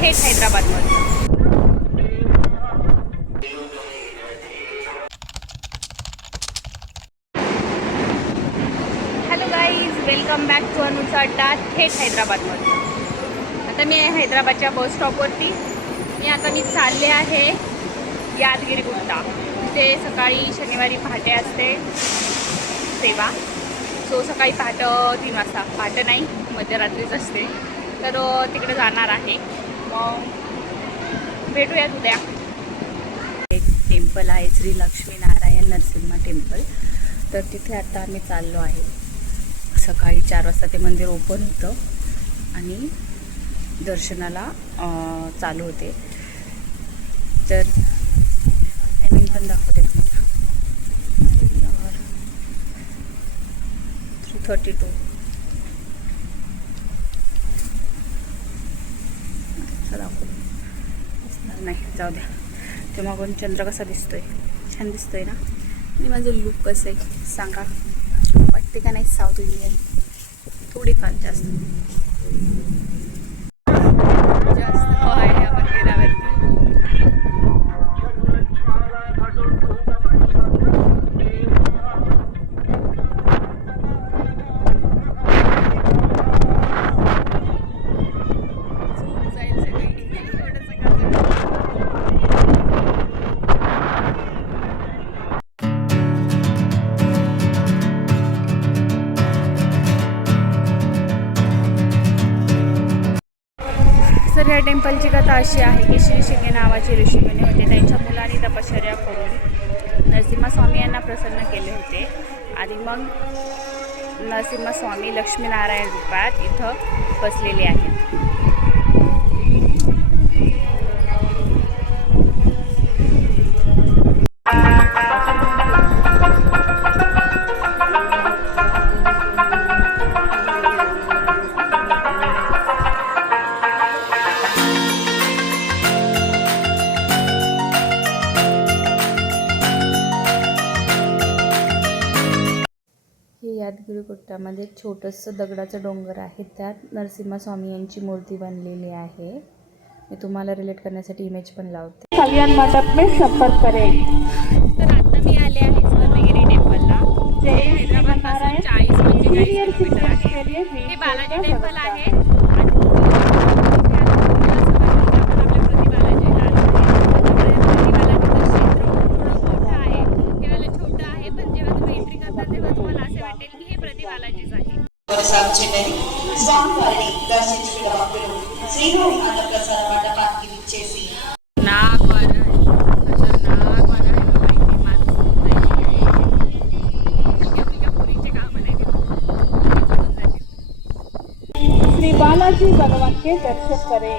थेट हैदराबादमध्ये। Hello guys, welcome back to अनुचा अड्डा थेट हैदराबादमध्ये। आता मी आहे हैदराबादच्या बस स्टॉपवरती। मी चालले आहे यादगिरी गुट्टा, तिथे सकाळी शनिवारी पहाटे असते सेवा। सो सकाळी पहाटे 3 वाजता, पहाटे नाही मध्यरात्रीच असते, तर तिकडे जाणार आहे। मग भेटूयात उद्या। एक टेम्पल आहे श्री लक्ष्मीनारायण नरसिंह टेम्पल, तर तिथे आता आम्ही चाललो आहे। सकाळी 4 वाजता ते मंदिर ओपन होतं आणि दर्शनाला चालू होते। तर टायमिंग पण दाखवते तुम्हाला, 3:32। दाखवलं नाही, जाऊ द्या। ते मागून चंद्र कसा दिसतोय, छान दिसतोय ना। आणि माझं लुक कसं आहे सांगा, वाटते का नाही साऊथ इंडियन? थोडीफार जास्त आहे या मंदिरावरती। तर या टेम्पलची कथा अशी आहे की श्री शिंगे नावाचे ऋषीमुनी होते। त्यांच्या मुलांनी तपश्चर्या करून नरसिंहस्वामी यांना प्रसन्न केले होते आणि मग नरसिंहस्वामी लक्ष्मीनारायण रूपात इथं बसलेले आहेत। यादगिरी गुट्टामध्ये छोटंसं दगडाचं डोंगर आहे, त्यात नरसिंहस्वामी यांची मूर्ती बनलेली आहे। मी तुम्हाला रिलेट करण्यासाठी इमेज पण लावते। कल्याण मंडप में संपर्क करें। तर आता मी आले आहे स्वर्णगिरी टेम्पलला, जे हैदराबादपासून 40-45 किलोमीटर आहे। हे बालाजी टेम्पल आहे श्री बालाजी भगवान के दर्शन करें।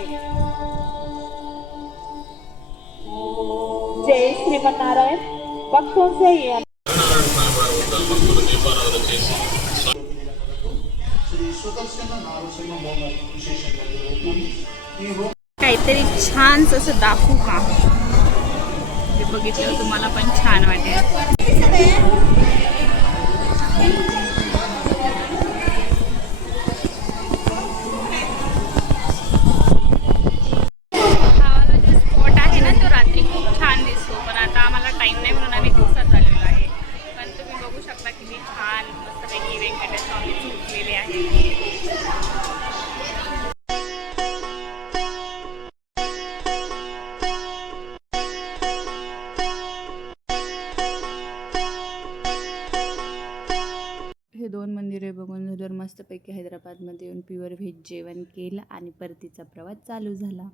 जय श्रीमन्नारायण। भक्तों से ये काहीतरी छान असं दाखवू का? हे बघितल्यावर तुम्हाला पण छान वाटेल। हे 2 मंदिरे बघून झाल्यावर मस्तपैकी हैदराबादमध्ये येऊन प्युअर व्हेज जेवण केलं आणि परतीचा प्रवास चालू झाला।